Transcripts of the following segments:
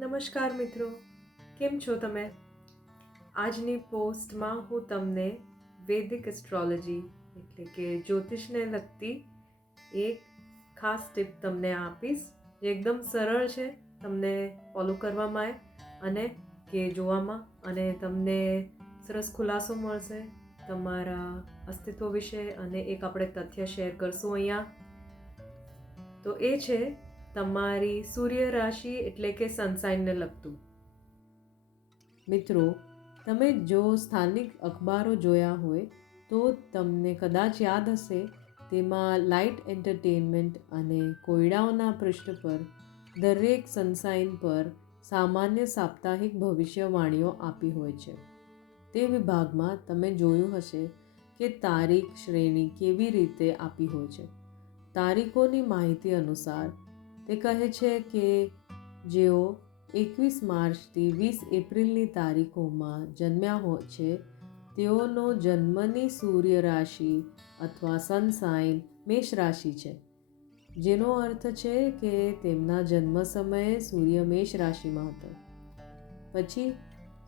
નમસ્કાર મિત્રો, કેમ છો તમે? આજની પોસ્ટમાં હું તમને વૈદિક એસ્ટ્રોલોજી એટલે કે જ્યોતિષને લગતી એક ખાસ ટીપ તમને આપીશ, જે એકદમ સરળ છે, તમને ફોલો કરવામાં અને કે જોવામાં, અને તમને સરસ ખુલાસો મળશે તમારા અસ્તિત્વ વિશે. અને એક આપણે તથ્ય શેર કરશું અહીંયા, તો એ છે તમારી સૂર્ય રાશિ એટલે કે સનસાઇનને લગતું. મિત્રો, તમે જો સ્થાનિક અખબારો જોયા હોય તો તમને કદાચ યાદ હશે, તેમાં લાઇટ એન્ટરટેનમેન્ટ અને કોયડાઓના પૃષ્ઠ પર દરેક સનસાઇન પર સામાન્ય સાપ્તાહિક ભવિષ્યવાણીઓ આપી હોય છે. તે વિભાગમાં તમે જોયું હશે કે તારીખ શ્રેણી કેવી રીતે આપી હોય છે. તારીખોની માહિતી અનુસાર તે કહે છે કે જેઓ 21 માર્ચથી 20 એપ્રિલની તારીખોમાં જન્મ્યા છે તેઓનો જન્મની સૂર્ય રાશિ અથવા સન સાઇન મેષ રાશિ છે, જેનો અર્થ છે કે તેમના જન્મ સમયે સૂર્ય મેષ રાશિમાં હતો. પછી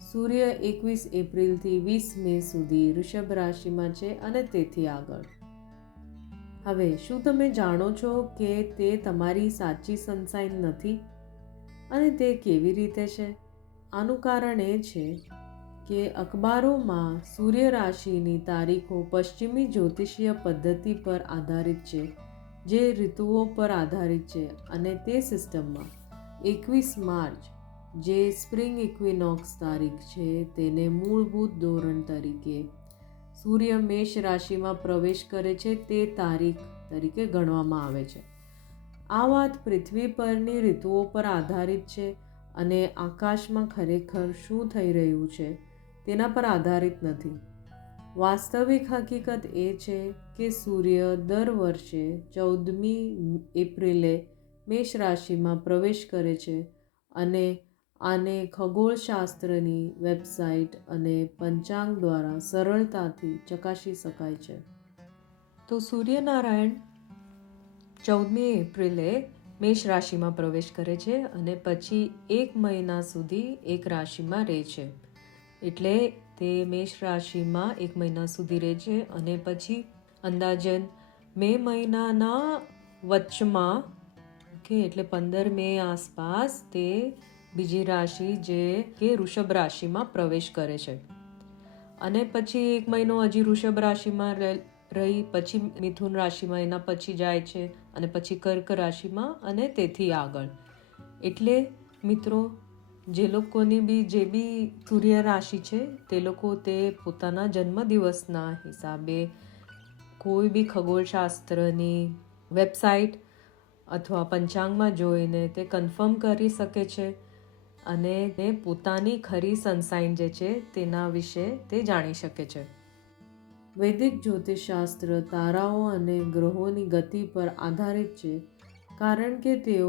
સૂર્ય 21 એપ્રિલથી 20 મે સુધી વૃષભ રાશિમાં છે અને તેથી આગળ. હવે શું તમે જાણો છો કે તે તમારી સાચી સનસાઇન નથી? અને તે કેવી રીતે છે? આનું કારણ એ છે કે અખબારોમાં સૂર્ય રાશિની તારીખો પશ્ચિમી જ્યોતિષીય પદ્ધતિ પર આધારિત છે, જે ઋતુઓ પર આધારિત છે. અને તે સિસ્ટમમાં 21 માર્ચ, જે સ્પ્રિંગ ઇક્વિનોક્સ તારીખ છે, તેને મૂળભૂત ધોરણ તરીકે સૂર્ય મેષ રાશિમાં પ્રવેશ કરે છે તે તારીખ તરીકે ગણવામાં આવે છે. આ વાત પૃથ્વી પરની ઋતુઓ પર આધારિત છે અને આકાશમાં ખરેખર શું થઈ રહ્યું છે તેના પર આધારિત નથી. વાસ્તવિક હકીકત એ છે કે સૂર્ય દર વર્ષે 14મી એપ્રિલે મેષ રાશિમાં પ્રવેશ કરે છે અને આને ખગોળશાસ્ત્રની વેબસાઇટ અને પંચાંગ દ્વારા સરળતાથી ચકાસી શકાય છે. તો સૂર્યનારાયણ 14મી એપ્રિલે મેષ રાશિમાં પ્રવેશ કરે છે અને પછી 1 મહિના સુધી એક રાશિમાં રહે છે. એટલે તે મેષ રાશિમાં 1 મહિના સુધી રહે છે અને પછી અંદાજન મે મહિનાના વચમાં એટલે 15 મે આસપાસ તે બીજી રાશિ જે કે વૃષભ રાશિમાં પ્રવેશ કરે છે. અને પછી 1 મહિનો હજી વૃષભ રાશિમાં રહી પછી મિથુન રાશિમાં, એના પછી જાય છે અને પછી કર્ક રાશિમાં અને તેથી આગળ. એટલે મિત્રો, જે લોકોની જે બી સૂર્ય રાશિ છે તે લોકો તે પોતાના જન્મદિવસના હિસાબે કોઈ બી ખગોળશાસ્ત્રની વેબસાઇટ અથવા પંચાંગમાં જોઈને તે કન્ફર્મ કરી શકે છે અને તે પોતાની ખરી સનસાઇન જે છે તેના વિશે તે જાણી શકે છે. વૈદિક જ્યોતિષશાસ્ત્ર તારાઓ અને ગ્રહોની ગતિ પર આધારિત છે, કારણ કે તેઓ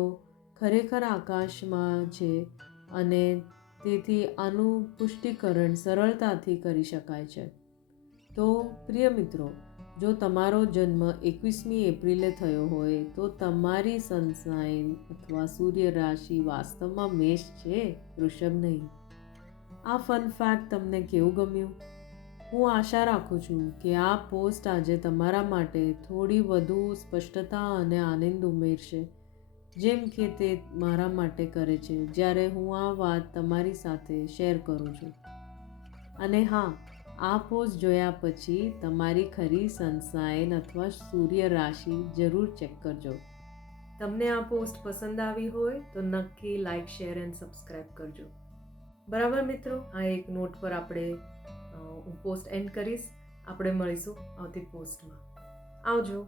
ખરેખર આકાશમાં છે અને તેથી આનું પુષ્ટિકરણ સરળતાથી કરી શકાય છે. તો પ્રિય મિત્રો, જો તમારો જન્મ 21મી એપ્રિલે થયો હોય તો તમારી સનસાઇન અથવા સૂર્ય રાશિ વાસ્તવમાં મેષ છે, વૃષભ નહીં. આ ફન ફેક્ટ તમને કેવું ગમ્યું? હું આશા રાખું છું કે આ પોસ્ટ આજે તમારા માટે થોડી વધુ સ્પષ્ટતા અને આનંદ ઉમેરશે, જેમ કે તે મારા માટે કરે છે જ્યારે હું આ વાત તમારી સાથે શેર કરું છું. અને હા, આ પોસ્ટ જોયા પછી તમારી ખરી સનસાઇન અથવા સૂર્ય રાશિ જરૂર ચેક કરજો. તમને આ પોસ્ટ પસંદ આવી હોય તો નક્કી લાઈક, શેર એન્ડ સબસ્ક્રાઇબ કરજો. બરાબર મિત્રો, આ એક નોટ પર હું પોસ્ટ એન્ડ કરીશ. આપણે મળીશું આવતી પોસ્ટમાં. આવજો.